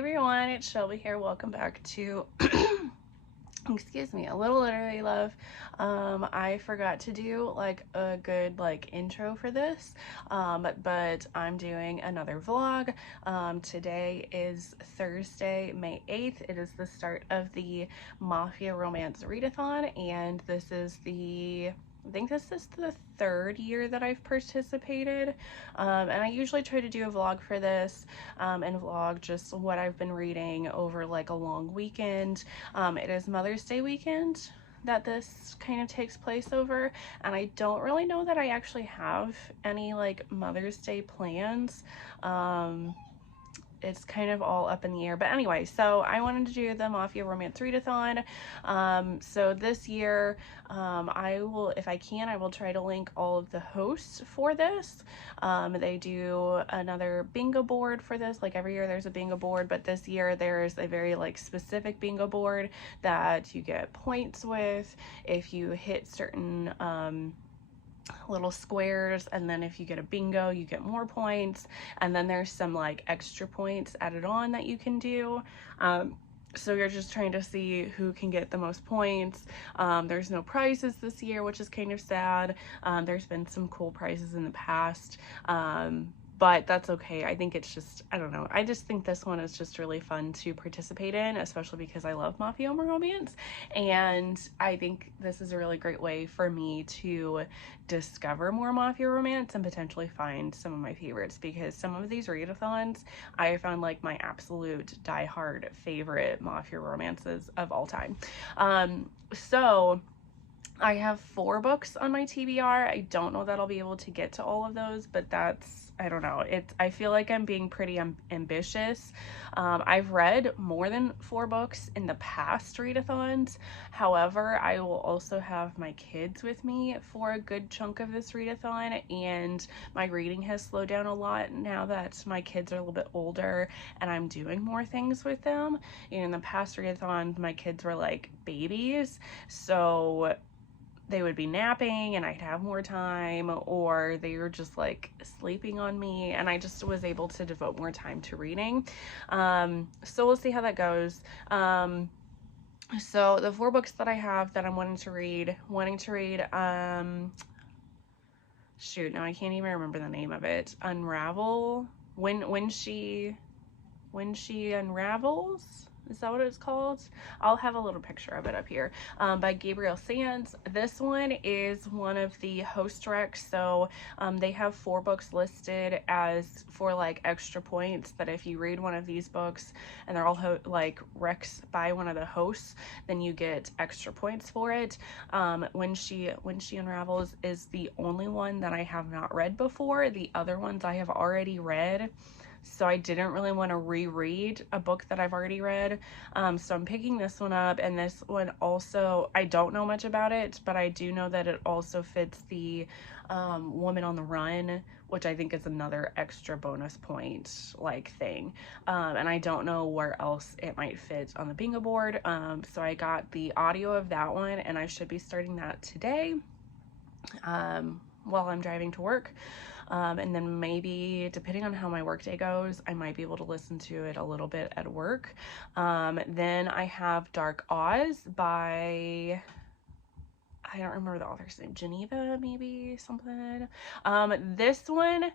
everyone, it's Shelby here. Welcome back to excuse me, a little literary love. I forgot to do like a good intro for this, but I'm doing another vlog. Today is Thursday, May 8th. It is the start of the Mafia Romance Readathon, and I think this is the third year that I've participated, and I usually try to do a vlog for this, and vlog just what I've been reading over like a long weekend. It is Mother's Day weekend that this kind of takes place over, and I don't really know that I actually have any like Mother's Day plans. It's kind of all up in the air, but anyway, so I wanted to do the Mafia Romance Readathon. So this year, I will, if I can, I will try to link all of the hosts for this. They do another bingo board for this. Like every year there's a bingo board, but this year there's a very like specific bingo board that you get points with if you hit certain little squares, and then if you get a bingo you get more points, and then there's some like extra points added on that you can do. So you're just trying to see who can get the most points. There's no prizes this year, which is kind of sad. There's been some cool prizes in the past, but that's okay. I think it's just, I don't know. I just think this one is just really fun to participate in, especially because I love Mafia Romance. And I think this is a really great way for me to discover more Mafia Romance and potentially find some of my favorites, because some of these readathons I found like my absolute diehard favorite Mafia romances of all time. So I have 4 books on my TBR. I don't know that I'll be able to get to all of those, but that's, I don't know. I feel like I'm being pretty ambitious. I've read more than 4 books in the past readathons. However, I will also have my kids with me for a good chunk of this readathon, and my reading has slowed down a lot now that my kids are a little bit older and I'm doing more things with them. In the past readathons, my kids were like babies, so they would be napping and I'd have more time, or they were just like sleeping on me, and I just was able to devote more time to reading. So we'll see how that goes. So the 4 books that I have that I'm wanting to read, shoot, now I can't even remember the name of it. When She Unravels? Is that what it's called? I'll have a little picture of it up here, by Gabriel Sands. This one is one of the host recs, so they have 4 books listed as for like extra points, that if you read one of these books and they're all like recs by one of the hosts, then you get extra points for it. When She Unravels is the only one that I have not read before. The other ones I have already read, so I didn't really want to reread a book that I've already read. So I'm picking this one up, and this one also, I don't know much about it, but I do know that it also fits the Woman on the Run, which I think is another extra bonus point like thing. And I don't know where else it might fit on the bingo board. So I got the audio of that one, and I should be starting that today while I'm driving to work. And then maybe, depending on how my workday goes, I might be able to listen to it a little bit at work. Then I have Dark Oz by, I don't remember the author's name, Geneva, maybe something. This one,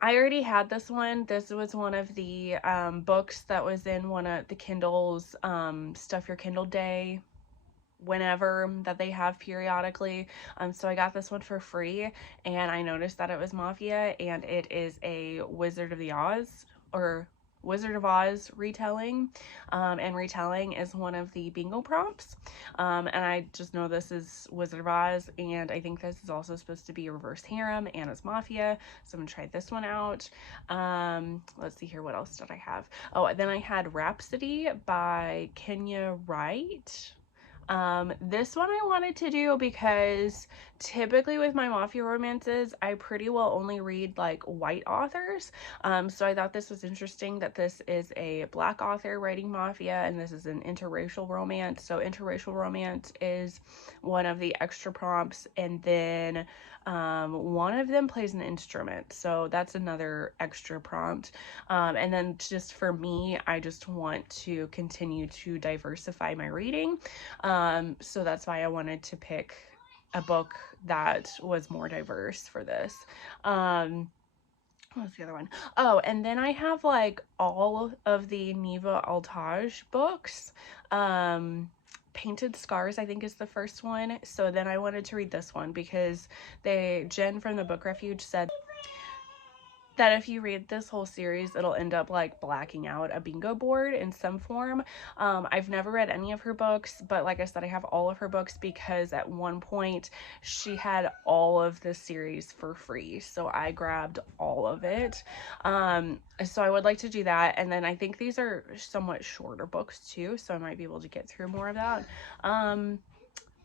I already had this one. This was one of the books that was in one of the Kindle's Stuff Your Kindle Day whenever that they have periodically. So I got this one for free, and I noticed that it was Mafia, and it is a Wizard of Oz retelling, and retelling is one of the bingo prompts, and I just know this is Wizard of Oz, and I think this is also supposed to be a reverse harem, and it's Mafia, so I'm gonna try this one out. Let's see here, what else did I have? Oh, then I had Rhapsody by Kenya Wright. This one I wanted to do because typically with my Mafia romances, I pretty well only read like white authors. So I thought this was interesting that this is a Black author writing Mafia, and this is an interracial romance. So interracial romance is one of the extra prompts, and then one of them plays an instrument, so that's another extra prompt. And then just for me, I just want to continue to diversify my reading, so that's why I wanted to pick a book that was more diverse for this. What was the other one? Oh, and then I have like all of the Neva Altaj books. Painted Scars, I think, is the first one. So then I wanted to read this one because Jen from the Book Refuge said that if you read this whole series, it'll end up like blacking out a bingo board in some form. I've never read any of her books, but like I said, I have all of her books because at one point she had all of the series for free. So I grabbed all of it. So I would like to do that. And then I think these are somewhat shorter books too, so I might be able to get through more of that.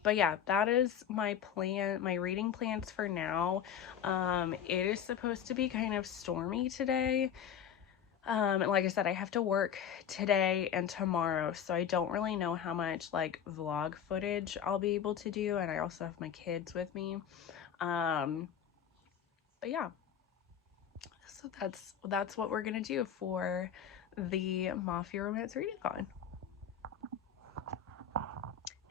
But yeah, that is my plan, my reading plans for now. It is supposed to be kind of stormy today. And like I said, I have to work today and tomorrow, so I don't really know how much like vlog footage I'll be able to do, and I also have my kids with me. But yeah, so that's what we're gonna do for the Mafia Romance Readathon.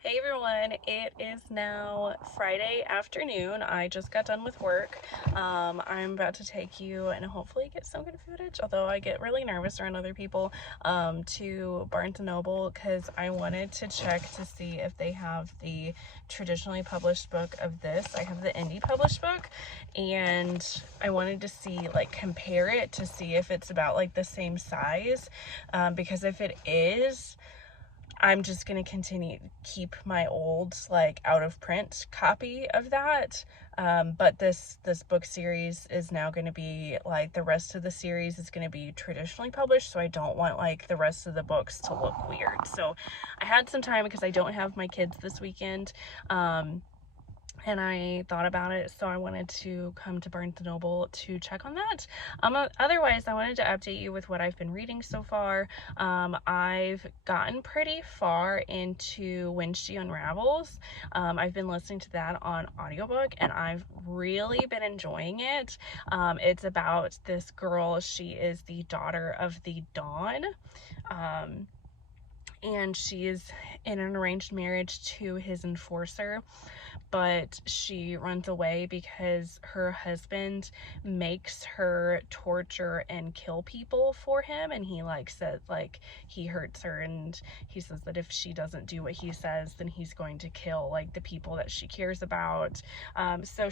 Hey everyone, it is now Friday afternoon. I just got done with work. I'm about to take you and hopefully get some good footage, although I get really nervous around other people, to Barnes & Noble because I wanted to check to see if they have the traditionally published book of this. I have the indie published book, and I wanted to see, like, compare it to see if it's about like the same size, because if it is, I'm just going to continue to keep my old, like, out of print copy of that. But this book series is now going to be, like, the rest of the series is going to be traditionally published, so I don't want, like, the rest of the books to look weird. So I had some time because I don't have my kids this weekend. And I thought about it, so I wanted to come to Barnes & Noble to check on that. Otherwise, I wanted to update you with what I've been reading so far. I've gotten pretty far into When She Unravels. I've been listening to that on audiobook, and I've really been enjoying it. It's about this girl. She is the daughter of the Dawn. And she is in an arranged marriage to his enforcer, but she runs away because her husband makes her torture and kill people for him, and he like says, like, he hurts her, and he says that if she doesn't do what he says, then he's going to kill like the people that she cares about. So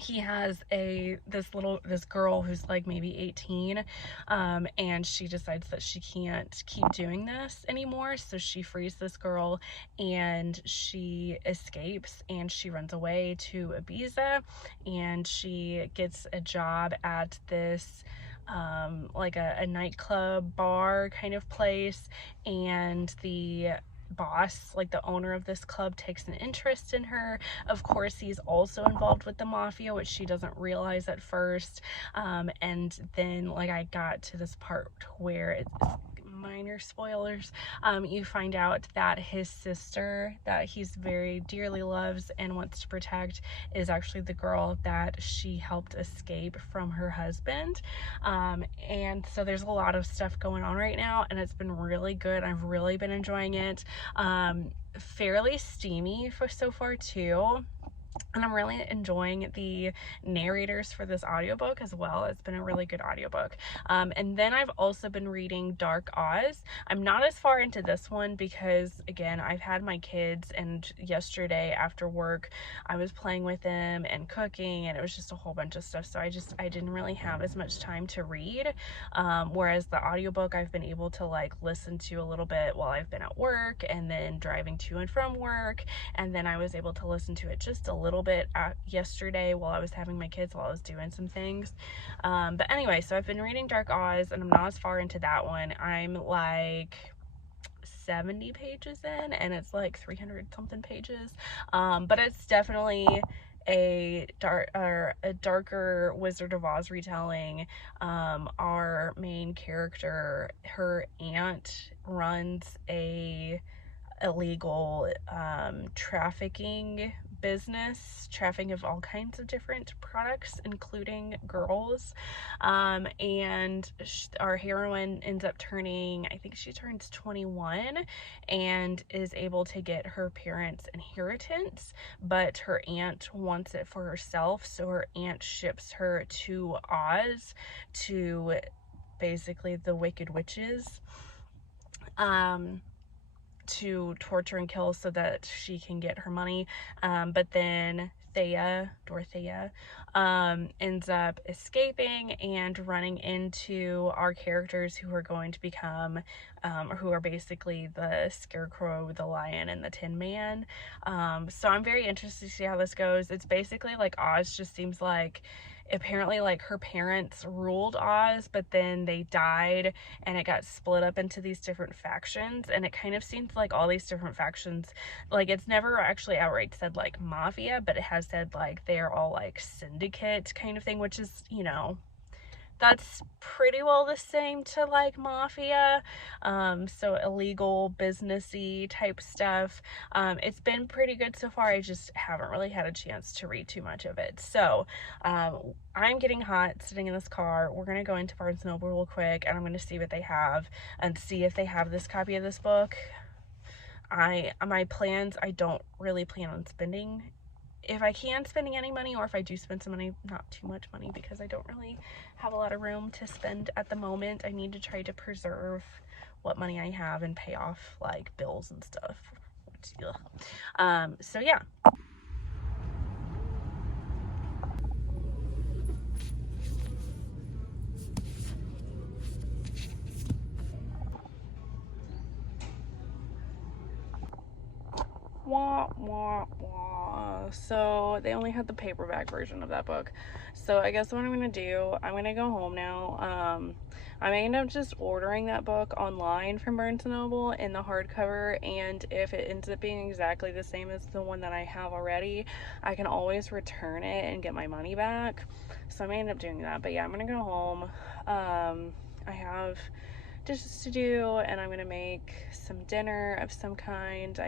he has this girl who's like maybe 18, and she decides that she can't keep doing this anymore, so she frees this girl and she escapes, and she runs away to Ibiza, and she gets a job at this like a nightclub bar kind of place, and the boss, like the owner of this club, takes an interest in her. Of course, he's also involved with the mafia, which she doesn't realize at first. And then, like, I got to this part where it's minor spoilers. You find out that his sister, that he's very dearly loves and wants to protect, is actually the girl that she helped escape from her husband. And so there's a lot of stuff going on right now, and it's been really good. I've really been enjoying it. Fairly steamy for so far too. And I'm really enjoying the narrators for this audiobook as well. It's been a really good audiobook. And then I've also been reading Dark Oz. I'm not as far into this one because, again, I've had my kids, and yesterday after work I was playing with them and cooking, and it was just a whole bunch of stuff, so I didn't really have as much time to read. Whereas the audiobook I've been able to like listen to a little bit while I've been at work and then driving to and from work, and then I was able to listen to it just a little bit yesterday while I was having my kids, while I was doing some things. But anyway, so I've been reading Dark Oz, and I'm not as far into that one. I'm like 70 pages in, and it's like 300 something pages. But it's definitely a darker Wizard of Oz retelling. Our main character, her aunt runs a illegal trafficking business, trafficking of all kinds of different products, including girls. And our heroine ends up turning, I think she turns 21 and is able to get her parents' inheritance, but her aunt wants it for herself, so her aunt ships her to Oz, to basically the Wicked Witches, to torture and kill so that she can get her money. But then Dorothea, ends up escaping and running into our characters, who are going to become, who are basically the Scarecrow, the Lion, and the Tin Man. So I'm very interested to see how this goes. It's basically like Oz just seems like, apparently like her parents ruled Oz, but then they died and it got split up into these different factions, and it kind of seems like all these different factions, like, it's never actually outright said like mafia, but it has said like they're all like syndicate kind of thing, which is, you know, that's pretty well the same to like mafia. So illegal businessy type stuff. It's been pretty good so far. I just haven't really had a chance to read too much of it. So I'm getting hot sitting in this car. We're gonna go into Barnes & Noble real quick, and I'm gonna see what they have and see if they have this copy of this book. My plans, I don't really plan on spending, if I can, spending any money, or if I do spend some money, not too much money, because I don't really have a lot of room to spend at the moment. I need to try to preserve what money I have and pay off like bills and stuff. So yeah. Wah, wah, wah. So they only had the paperback version of that book. So I guess what I'm gonna do, I'm gonna go home now. I may end up just ordering that book online from Barnes & Noble in the hardcover, and if it ends up being exactly the same as the one that I have already, I can always return it and get my money back. So I may end up doing that. But yeah, I'm gonna go home. I have dishes to do, and I'm gonna make some dinner of some kind.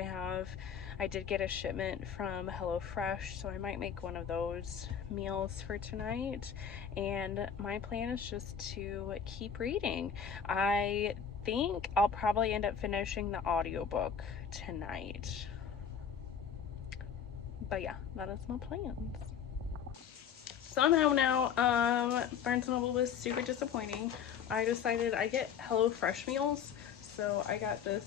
I did get a shipment from HelloFresh, so I might make one of those meals for tonight. And my plan is just to keep reading. I think I'll probably end up finishing the audiobook tonight. But yeah, that is my plans. Somehow now, Barnes & Noble was super disappointing. I decided I get HelloFresh meals, so I got this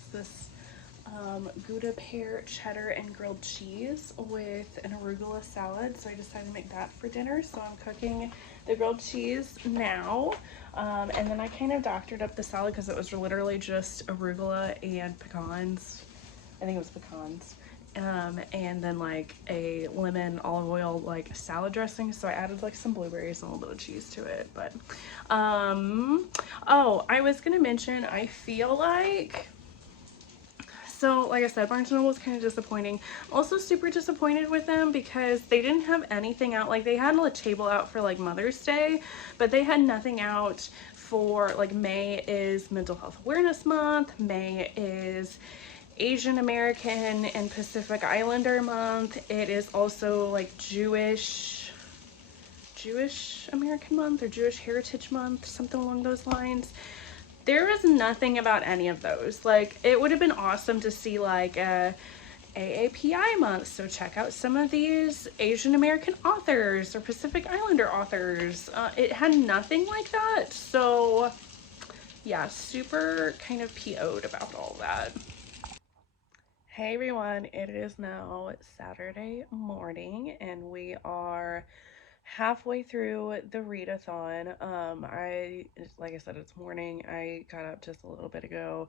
Gouda pear, cheddar, and grilled cheese with an arugula salad. So I decided to make that for dinner. So I'm cooking the grilled cheese now, and then I kind of doctored up the salad because it was literally just arugula and pecans. I think it was pecans. And then like a lemon olive oil like salad dressing, so I added like some blueberries and a little bit of cheese to it. But oh, I was gonna mention, I feel like, so like I said, Barnes & Noble was kind of disappointing. Also super disappointed with them because they didn't have anything out. Like they had a table out for like Mother's Day, but they had nothing out for like, May is Mental Health Awareness Month, May is Asian American and Pacific Islander Month. It is also like Jewish American Month or Jewish Heritage Month, something along those lines. There was nothing about any of those. Like, it would have been awesome to see like a AAPI month, so check out some of these Asian American authors or Pacific Islander authors. It had nothing like that, so yeah, super kind of PO'd about all that. Hey everyone, it is now Saturday morning and we are halfway through the readathon. Like I said, it's morning. I got up just a little bit ago.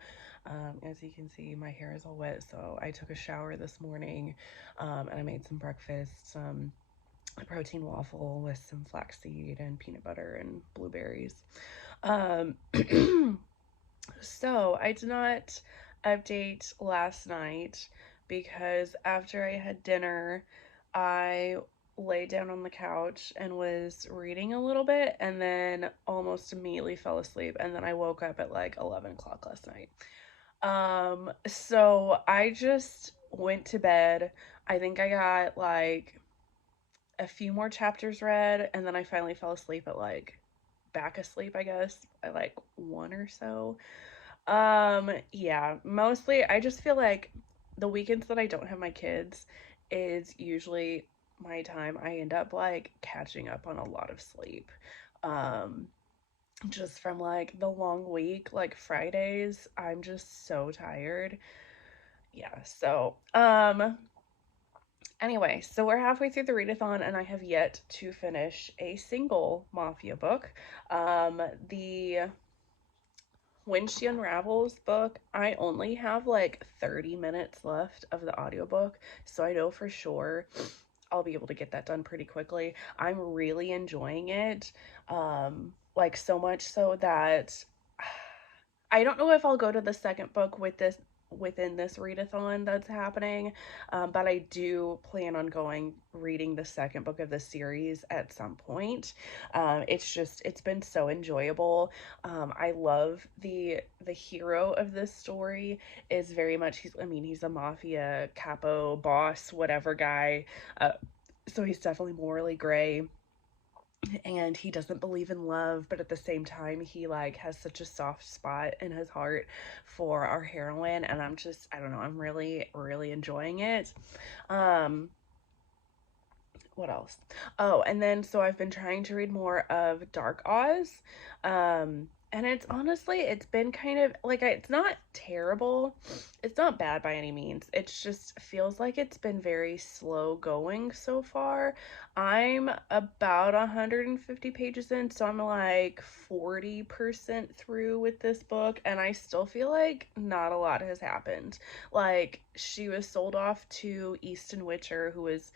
As you can see, my hair is all wet, so I took a shower this morning, and I made some breakfast, a protein waffle with some flaxseed and peanut butter and blueberries. So I did not update last night because after I had dinner, I laid down on the couch and was reading a little bit and then almost immediately fell asleep. And then I woke up at like 11 o'clock last night. So I just went to bed. I think I got like a few more chapters read, and then I finally fell asleep at like back asleep, I guess, at like 1 or so. Yeah, mostly I just feel like the weekends that I don't have my kids is usually my time. I end up like catching up on a lot of sleep. Um, just from like the long week, like Fridays, I'm just so tired. Yeah, so anyway, so we're halfway through the readathon and I have yet to finish a single Mafia book. The When She Unravels book, I only have like 30 minutes left of the audiobook, so I know for sure I'll be able to get that done pretty quickly. I'm really enjoying it. Like so much so that I don't know if I'll go to the second book within this readathon that's happening, but I do plan on reading the second book of the series at some point. It's been so enjoyable. I love the hero of this story is very much he's a mafia capo boss whatever guy, so he's definitely morally gray, and he doesn't believe in love, but at the same time he like has such a soft spot in his heart for our heroine, and I don't know, I'm really enjoying it. um what else? Oh, and then so I've been trying to read more of Dark Oz. And it's honestly, it's been kind of like it's not terrible. It's not bad by any means. It just feels like it's been very slow going so far. I'm about 150 pages in, so I'm like 40% through with this book, and I still feel like not a lot has happened. Like, she was sold off to Easton Witcher, who is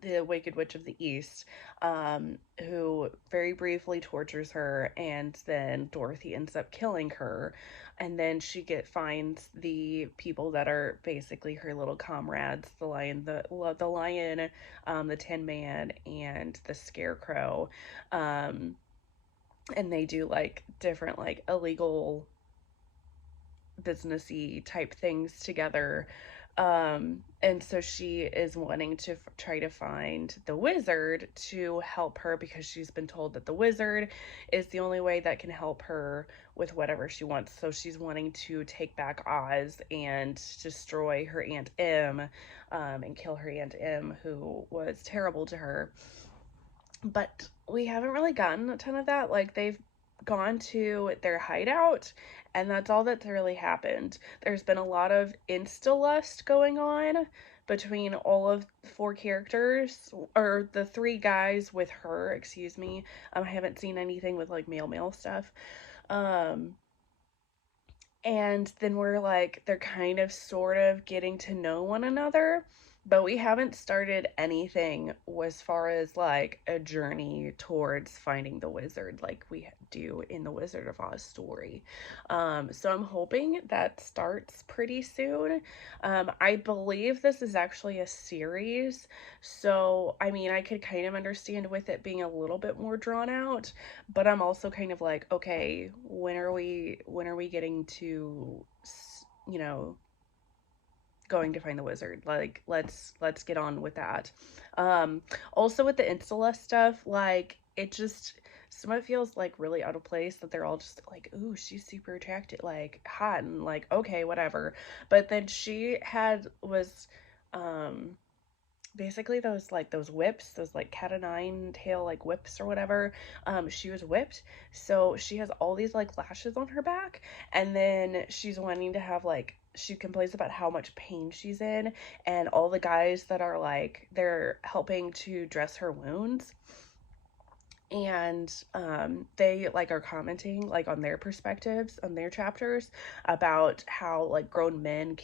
the Wicked Witch of the East, who very briefly tortures her, and then Dorothy ends up killing her, and then finds the people that are basically her little comrades: the lion, the Tin Man, and the Scarecrow, and they do like different like illegal businessy type things together. And so she is wanting to try to find the wizard to help her, because she's been told that the wizard is the only way that can help her with whatever she wants. So she's wanting to take back Oz and destroy her Aunt Em, and kill her Aunt Em, who was terrible to her. But we haven't really gotten a ton of that. Like, they've gone to their hideout, and that's all that's really happened. There's been a lot of insta-lust going on between all of the four characters, or the three guys with her, excuse me. I haven't seen anything with like male stuff. Um, and then we're like, they're kind of sort of getting to know one another, but we haven't started anything as far as like a journey towards finding the wizard like we do in the Wizard of Oz story. So I'm hoping that starts pretty soon. I believe this is actually a series, so I mean, I could kind of understand with it being a little bit more drawn out, but I'm also kind of like, okay, when are we getting to, you know, going to find the wizard? Like, let's get on with that. Also with the Installa stuff, like, it just, some of it feels like really out of place, that they're all just like, ooh, she's super attractive, like hot, and like, okay, whatever. But then she was basically those whips, those like cat o' nine tail like whips or whatever. She was whipped, so she has all these like lashes on her back, and then she's wanting to have like, she complains about how much pain she's in, and all the guys that are like, they're helping to dress her wounds, and they like are commenting like on their perspectives on their chapters about how like grown men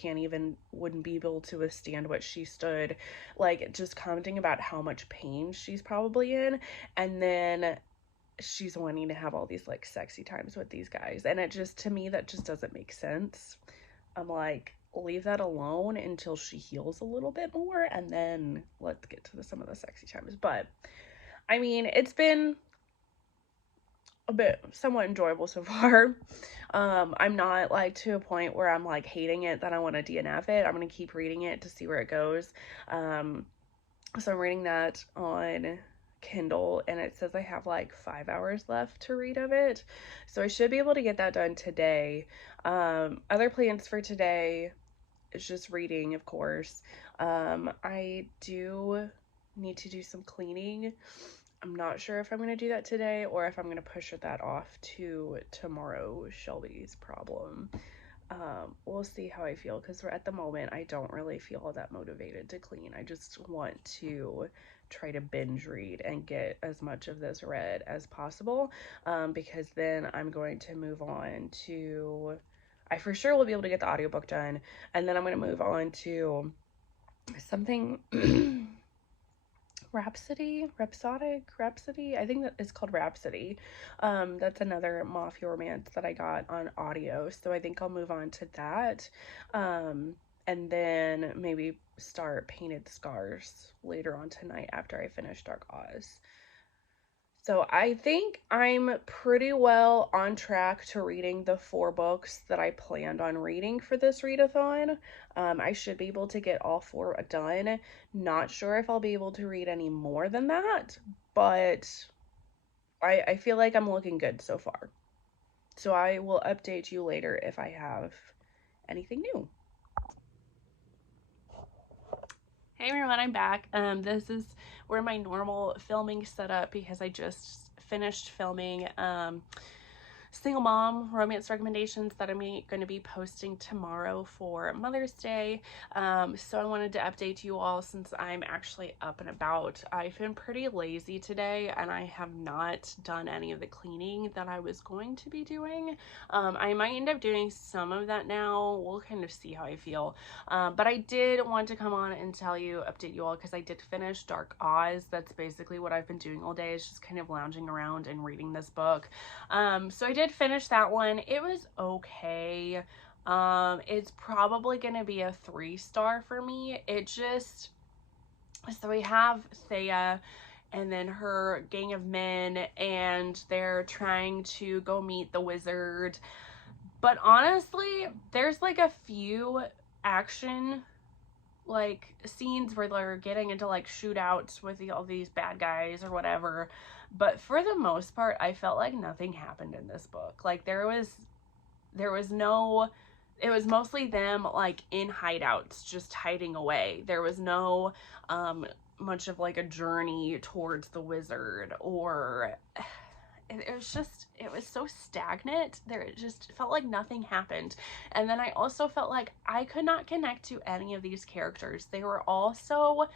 wouldn't be able to withstand what she stood, like just commenting about how much pain she's probably in, and then she's wanting to have all these like sexy times with these guys, and it just, to me, that just doesn't make sense. I'm like, leave that alone until she heals a little bit more, and then let's get to some of the sexy times. But I mean, it's been a bit somewhat enjoyable so far. I'm not like to a point where I'm like hating it that I want to DNF it. I'm gonna keep reading it to see where it goes. So I'm reading that on Kindle, and it says I have like 5 hours left to read of it, so I should be able to get that done today. Other plans for today is just reading, of course. I do need to do some cleaning. I'm not sure if I'm going to do that today or if I'm going to push that off to tomorrow, Shelby's problem. We'll see how I feel, because at the moment I don't really feel all that motivated to clean. I just want to try to binge read and get as much of this read as possible, because then I'm going to move on to, I for sure will be able to get the audiobook done, and then I'm going to move on to something Rhapsody, I think that it's called Rhapsody. That's another Mafia Romance that I got on audio, so I think I'll move on to that, and then maybe start Painted Scars later on tonight after I finish Dark Oz. So I think I'm pretty well on track to reading the 4 books that I planned on reading for this readathon. I should be able to get all 4 done. Not sure if I'll be able to read any more than that, but I feel like I'm looking good so far. So I will update you later if I have anything new. Hey everyone, I'm back. This is where my normal filming setup, because I just finished filming single mom romance recommendations that I'm going to be posting tomorrow for Mother's Day. So I wanted to update you all since I'm actually up and about. I've been pretty lazy today and I have not done any of the cleaning that I was going to be doing. I might end up doing some of that now. We'll kind of see how I feel. But I did want to come on and update you all, because I did finish Dark Oz. That's basically what I've been doing all day, is just kind of lounging around and reading this book. So I did finish that one. It was okay. It's probably gonna be a 3-star for me. So we have Thea and then her gang of men, and they're trying to go meet the wizard. But honestly, there's like a few action like scenes where they're getting into like shootouts with all these bad guys or whatever, but for the most part I felt like nothing happened in this book. Like there was no, it was mostly them like in hideouts just hiding away. There was no much of like a journey towards the wizard, or it was so stagnant. It just felt like nothing happened. And then I also felt like I could not connect to any of these characters. They were all so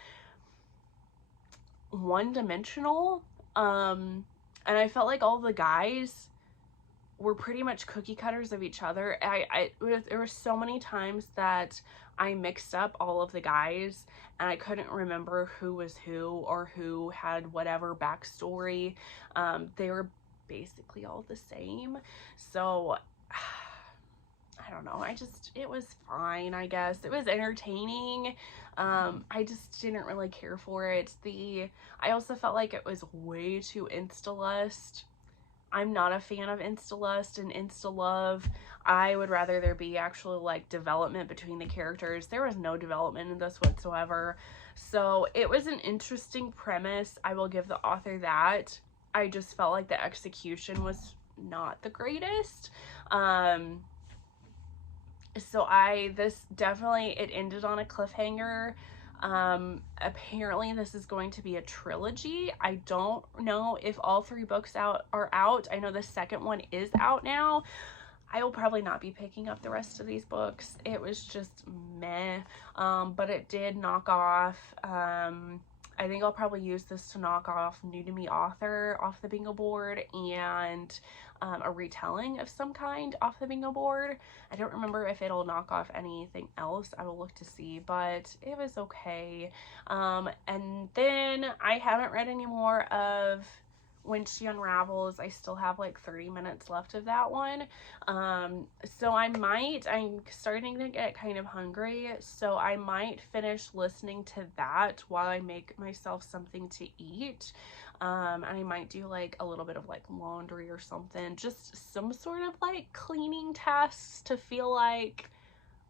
one-dimensional. And I felt like all the guys were pretty much cookie cutters of each other. There were so many times that I mixed up all of the guys and I couldn't remember who was who or who had whatever backstory. They were basically all the same. So I don't know. It was fine, I guess. It was entertaining. I just didn't really care for it. I also felt like it was way too insta-lust. I'm not a fan of insta-lust and insta-love. I would rather there be actual like development between the characters. There was no development in this whatsoever. So it was an interesting premise. I will give the author that. I just felt like the execution was not the greatest. This definitely, it ended on a cliffhanger. Apparently this is going to be a trilogy. I don't know if all 3 books are out. I know the second one is out now. I will probably not be picking up the rest of these books. It was just meh. But it did knock off, I think I'll probably use this to knock off New to Me Author off the bingo board, and a retelling of some kind off the bingo board. I don't remember if it'll knock off anything else. I will look to see, but it was okay. And then I haven't read any more of When She Unravels, I still have like 30 minutes left of that one. So I'm starting to get kind of hungry, so I might finish listening to that while I make myself something to eat. And I might do like a little bit of like laundry or something, just some sort of like cleaning tasks to feel like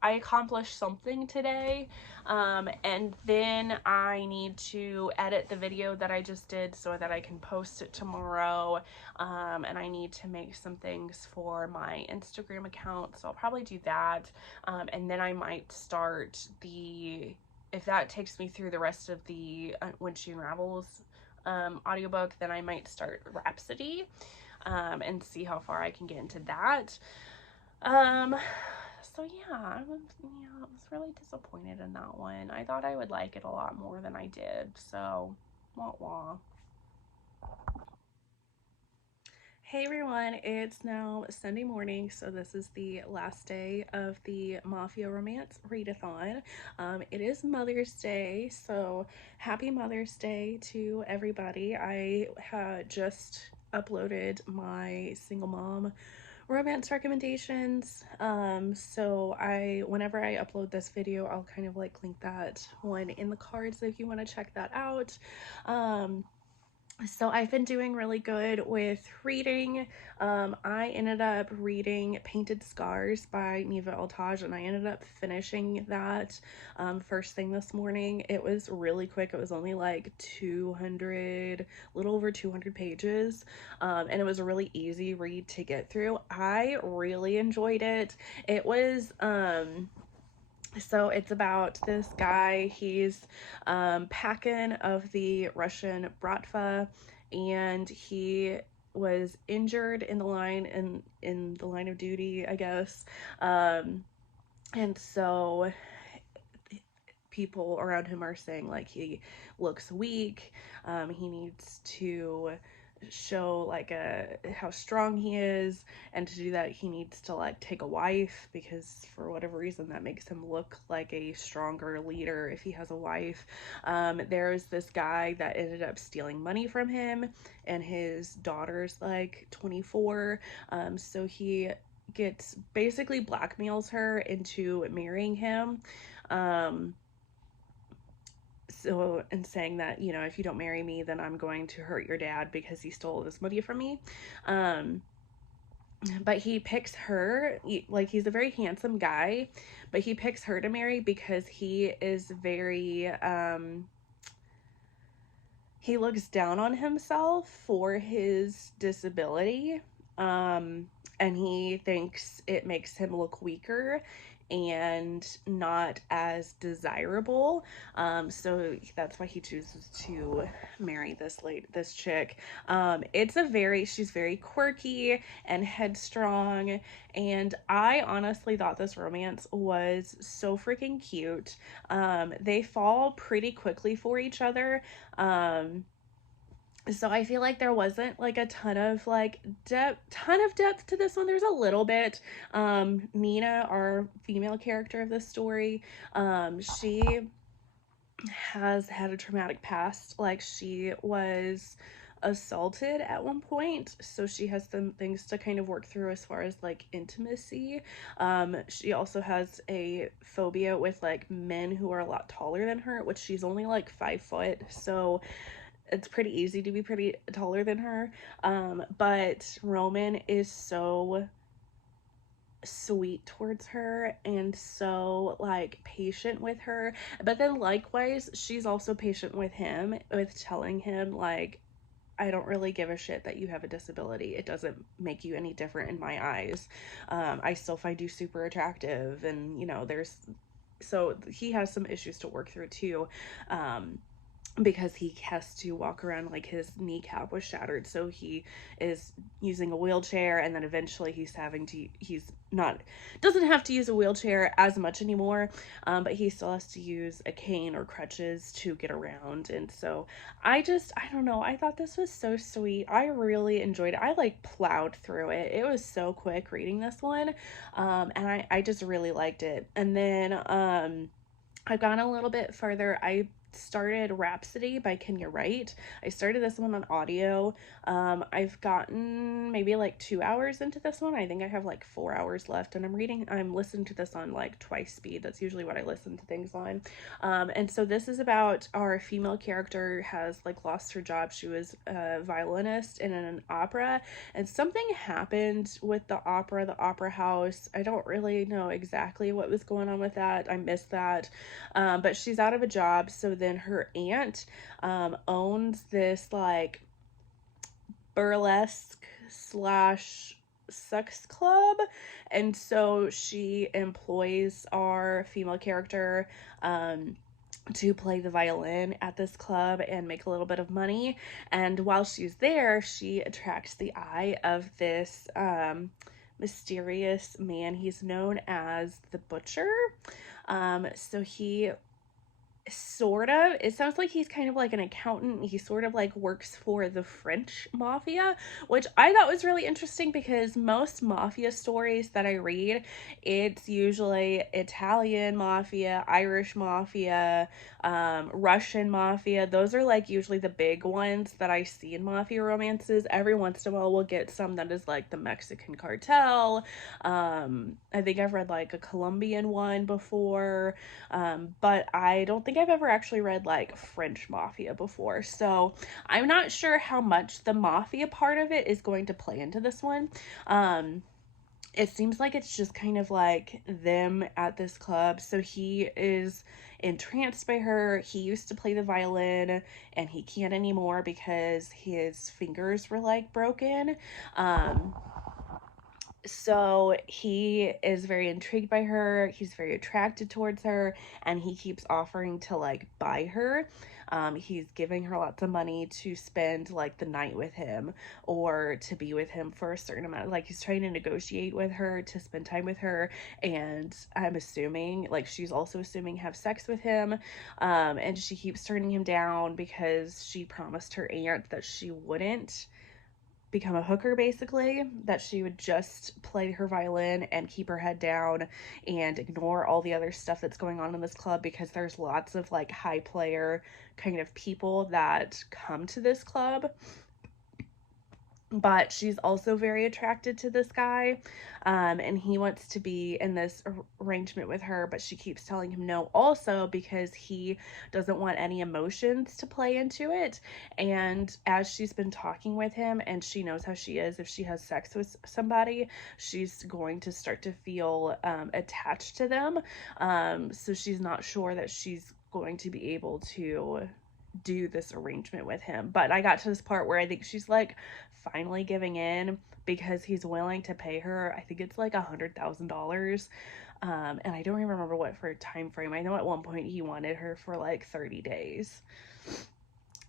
I accomplished something today. And then I need to edit the video that I just did so that I can post it tomorrow. And I need to make some things for my Instagram account, so I'll probably do that. And then I might start if that takes me through the rest of the When She Unravels audiobook, then I might start Rhapsody and see how far I can get into that. So yeah, I was really disappointed in that one. I thought I would like it a lot more than I did, so wah wah. Hey everyone, it's now Sunday morning, so this is the last day of the Mafia Romance Readathon. It is Mother's Day, so happy Mother's Day to everybody. I had just uploaded my single mom romance recommendations, so whenever I upload this video, I'll kind of like link that one in the cards if you want to check that out. So I've been doing really good with reading. I ended up reading Painted Scars by Neva Altaj, and I ended up finishing that first thing this morning. It was really quick. It was only like 200, a little over 200 pages, and it was a really easy read to get through. I really enjoyed it. It was so it's about this guy. He's Pakin of the Russian Bratva, and he was injured in the line of duty, I guess. And so people around him are saying like he looks weak. He needs to show like how strong he is, and to do that he needs to like take a wife, because for whatever reason that makes him look like a stronger leader if he has a wife. There's this guy that ended up stealing money from him, and his daughter's like 24, so he basically blackmails her into marrying him. And saying that, you know, if you don't marry me, then I'm going to hurt your dad because he stole this money from me. But he picks her, like, he's a very handsome guy, but he picks her to marry because he is very, he looks down on himself for his disability, and he thinks it makes him look weaker and not as desirable. So that's why he chooses to marry this chick. She's very quirky and headstrong, and I honestly thought this romance was so freaking cute. They fall pretty quickly for each other. So I feel like there wasn't like a ton of depth to this one. There's a little bit. Nina, our female character of this story, she has had a traumatic past. Like, she was assaulted at one point, so she has some things to kind of work through as far as like intimacy. She also has a phobia with like men who are a lot taller than her, which she's only like 5 foot, so it's pretty easy to be pretty taller than her. But Roman is so sweet towards her and so like patient with her, but then likewise she's also patient with him, with telling him like, I don't really give a shit that you have a disability. It doesn't make you any different in my eyes. I still find you super attractive, and you know, so he has some issues to work through too, because he has to walk around like his kneecap was shattered, so he is using a wheelchair, and then eventually doesn't have to use a wheelchair as much anymore, but he still has to use a cane or crutches to get around. And so I don't know, I thought this was so sweet. I really enjoyed it. I like plowed through it. It was so quick reading this one, and I just really liked it. And then I've gone a little bit further. I started Rhapsody by Kenya Wright. I started this one on audio. I've gotten maybe like 2 hours into this one. I think I have like 4 hours left, and I'm listening to this on like twice speed. That's usually what I listen to things on. And so this is about our female character has like lost her job. She was a violinist in an opera, and something happened with the opera house. I don't really know exactly what was going on with that. I missed that. But she's out of a job, so then her aunt owns this like burlesque slash sex club, and so she employs our female character to play the violin at this club and make a little bit of money. And while she's there, she attracts the eye of this mysterious man. He's known as the Butcher. So he it sounds like he's kind of like an accountant. He sort of like works for the French mafia, which I thought was really interesting because most mafia stories that I read, it's usually Italian mafia, Irish mafia, Russian mafia. Those are like usually the big ones that I see in mafia romances. Every once in a while we'll get some that is like the Mexican cartel. I think I've read like a Colombian one before, but I don't think I've ever actually read like French mafia before. So I'm not sure how much the mafia part of it is going to play into this one. It seems like it's just kind of like them at this club. So he is entranced by her. He used to play the violin and he can't anymore because his fingers were like broken. So he is very intrigued by her. He's very attracted towards her, and he keeps offering to like buy her. He's giving her lots of money to spend like the night with him or to be with him for a certain amount. Like he's trying to negotiate with her to spend time with her, and I'm assuming like she's also assuming have sex with him. And she keeps turning him down because she promised her aunt that she wouldn't become a hooker, basically, that she would just play her violin and keep her head down and ignore all the other stuff that's going on in this club, because there's lots of like high player kind of people that come to this club. But she's also very attracted to this guy, and he wants to be in this arrangement with her, but she keeps telling him no also because he doesn't want any emotions to play into it. And as she's been talking with him, and she knows how she is, if she has sex with somebody, she's going to start to feel attached to them. So she's not sure that she's going to be able to do this arrangement with him. But I got to this part where I think she's like finally giving in because he's willing to pay her, I think it's like $100,000. And I don't even remember what for time frame. I know at one point he wanted her for like 30 days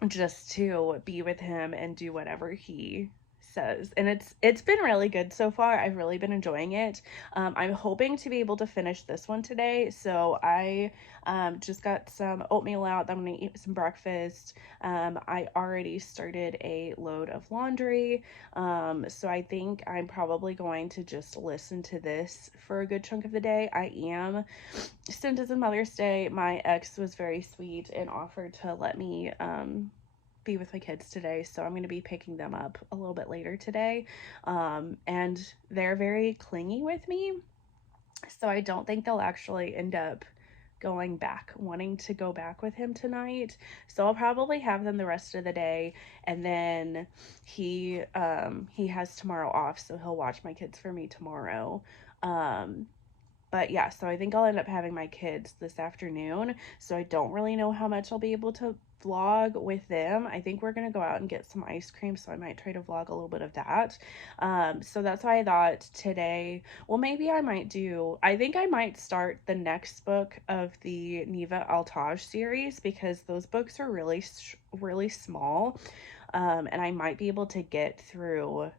just to be with him and do whatever he says. And it's been really good so far. I've really been enjoying it. I'm hoping to be able to finish this one today. So I just got some oatmeal out. I'm gonna eat some breakfast. I already started a load of laundry. So I think I'm probably going to just listen to this for a good chunk of the day. Since it's Mother's Day, my ex was very sweet and offered to let me be with my kids today, so I'm going to be picking them up a little bit later today, and they're very clingy with me, so I don't think they'll actually end up wanting to go back with him tonight. So I'll probably have them the rest of the day, and then he has tomorrow off, so he'll watch my kids for me tomorrow. But yeah, so I think I'll end up having my kids this afternoon, so I don't really know how much I'll be able to vlog with them. I think we're gonna go out and get some ice cream, so I might try to vlog a little bit of that. So that's why I thought today, well, maybe I think I might start the next book of the Neva Altaj series, because those books are really, really small, and I might be able to get through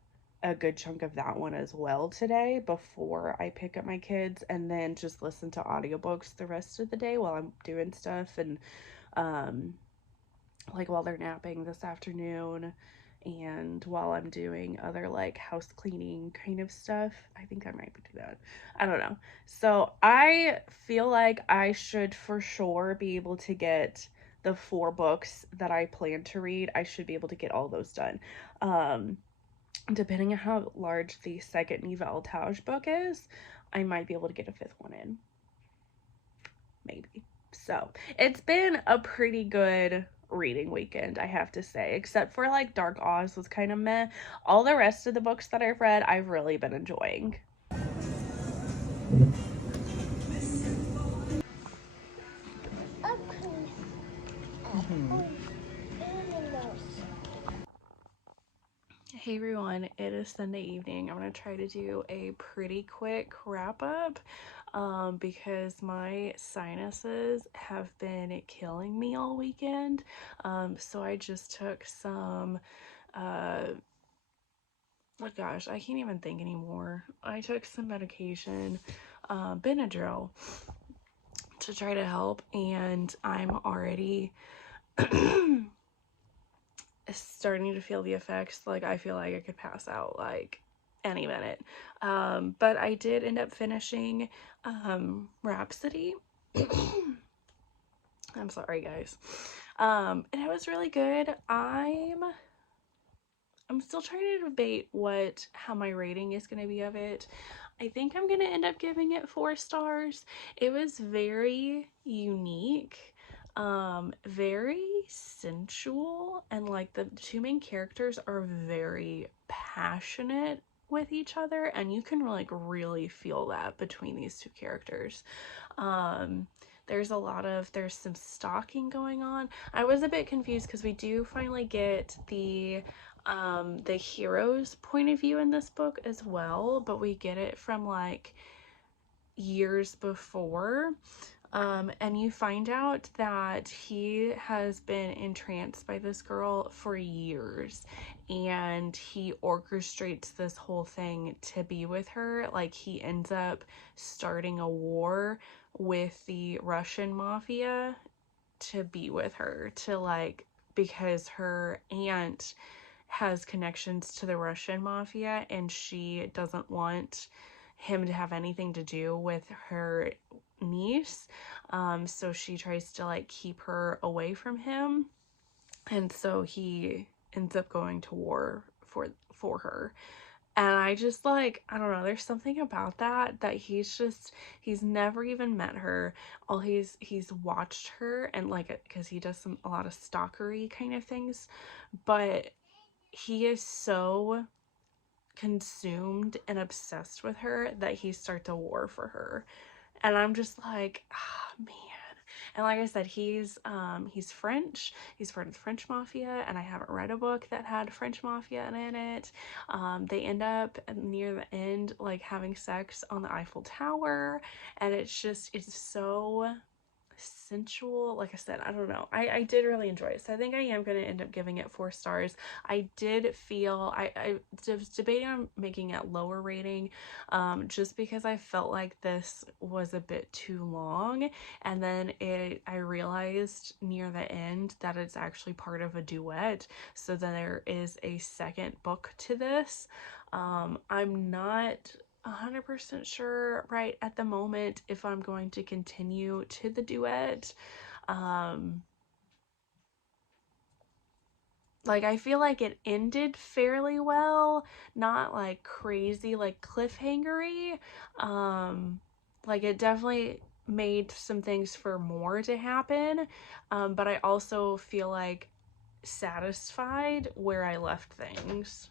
a good chunk of that one as well today before I pick up my kids, and then just listen to audiobooks the rest of the day while I'm doing stuff, and like while they're napping this afternoon, and while I'm doing other like house cleaning kind of stuff. I think I might do that. I don't know. So I feel like I should for sure be able to get the 4 books that I plan to read, I should be able to get all those done. Depending on how large the second Neva Altage book is, I might be able to get a 5th one in. Maybe. So, it's been a pretty good reading weekend, I have to say, except for like Dark Oz was kind of meh. All the rest of the books that I've read, I've really been enjoying. Hey everyone, it is Sunday evening. I'm going to try to do a pretty quick wrap up because my sinuses have been killing me all weekend. So I just took some, oh gosh, I can't even think anymore. I took some medication, Benadryl, to try to help, and I'm already starting to feel the effects. Like, I feel like I could pass out like any minute. But I did end up finishing Rhapsody. I'm sorry, guys. And it was really good. I'm still trying to debate how my rating is going to be of it. I think I'm going to end up giving it 4 stars. It was very unique, very sensual, and like the 2 main characters are very passionate with each other, and you can like really feel that between these 2 characters. There's some stalking going on. I was a bit confused because we do finally get the hero's point of view in this book as well, but we get it from like years before. And you find out that he has been entranced by this girl for years, and he orchestrates this whole thing to be with her. Like, he ends up starting a war with the Russian mafia to be with her, to like, because her aunt has connections to the Russian mafia and she doesn't want him to have anything to do with her niece. So she tries to like keep her away from him, and so he ends up going to war for her. And I just like, I don't know, there's something about that he's never even met her. All he's watched her, and like, because he does a lot of stalkery kind of things, but he is so consumed and obsessed with her that he starts a war for her. And I'm just like, ah, man. And like I said, he's French. He's part of the French mafia, and I haven't read a book that had French mafia in it. They end up near the end like having sex on the Eiffel Tower, and it's so sensual. Like I said, I don't know, I did really enjoy it, so I think I am going to end up giving it 4 stars. I did feel I was debating on making it lower rating, just because I felt like this was a bit too long, and then I realized near the end that it's actually part of a duet, so then there is a second book to this. I'm not 100% sure right at the moment if I'm going to continue to the duet. Like, I feel like it ended fairly well, not like crazy like cliffhangery. Like, it definitely made some things for more to happen, but I also feel like satisfied where I left things.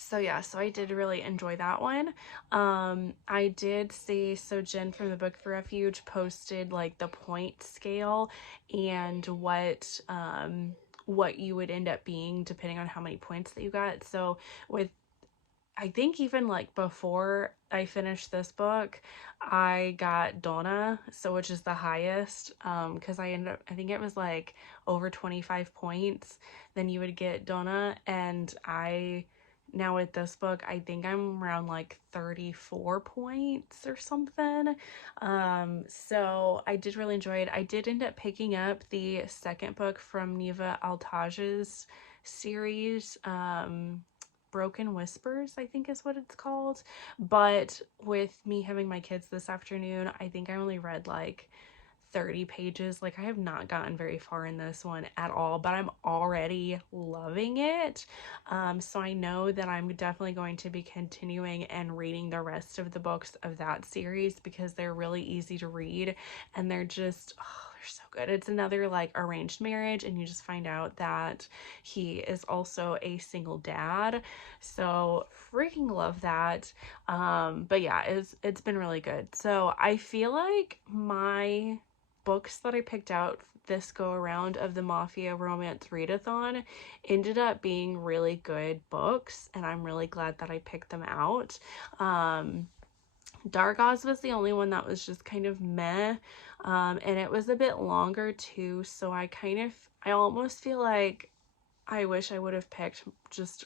So yeah, so I did really enjoy that one. I did see, so Jen from the Book for Refuge posted like the point scale and what you would end up being depending on how many points that you got. So with, I think even like before I finished this book, I got Donna, so which is the highest, because I think it was like over 25 points. Then you would get Donna, and now with this book, I think I'm around like 34 points or something. So I did really enjoy it. I did end up picking up the second book from Neva Altage's series, Broken Whispers, I think is what it's called. But with me having my kids this afternoon, I think I only read like 30 pages. Like, I have not gotten very far in this one at all, but I'm already loving it. So I know that I'm definitely going to be continuing and reading the rest of the books of that series because they're really easy to read and they're just, oh, they're so good. It's another like arranged marriage, and you just find out that he is also a single dad. So freaking love that. But yeah, it's been really good. So I feel like my books that I picked out this go around of the Mafia Romance Readathon ended up being really good books, and I'm really glad that I picked them out. Dark Oz was the only one that was just kind of meh, and it was a bit longer too, so I almost feel like I wish I would have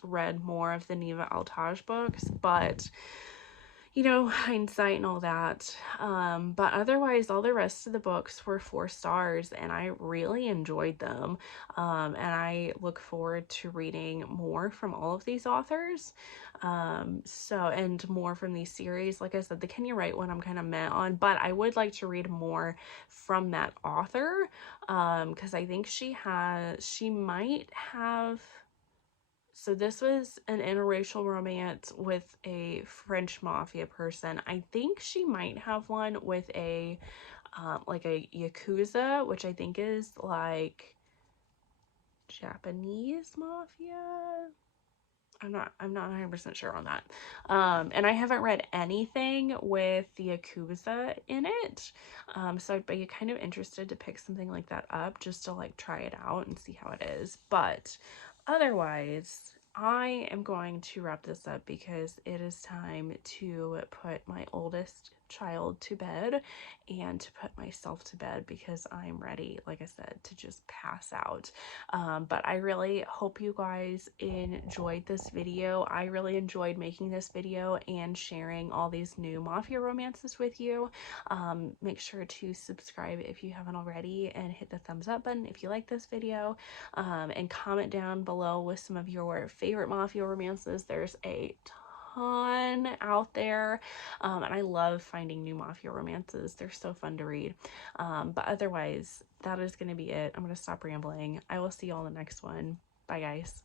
read more of the Neva Altaj books, but you know, hindsight and all that. But otherwise, all the rest of the books were 4 stars, and I really enjoyed them. And I look forward to reading more from all of these authors. And more from these series. Like I said, the Can You Write one I'm kind of meh on, but I would like to read more from that author. Because I think she might have. So this was an interracial romance with a French mafia person. I think she might have one with a like a Yakuza, which I think is like Japanese mafia. I'm not 100% sure on that. And I haven't read anything with the Yakuza in it. So I'd be kind of interested to pick something like that up just to like try it out and see how it is. But otherwise, I am going to wrap this up because it is time to put my oldest child to bed and to put myself to bed because I'm ready, like I said, to just pass out. But I really hope you guys enjoyed this video. I really enjoyed making this video and sharing all these new Mafia romances with you. Make sure to subscribe if you haven't already and hit the thumbs up button if you like this video, and comment down below with some of your favorite Mafia romances. There's a ton out there, and I love finding new Mafia romances. They're so fun to read. But otherwise, that is going to be it. I'm going to stop rambling. I will see you all in the next one. Bye, guys.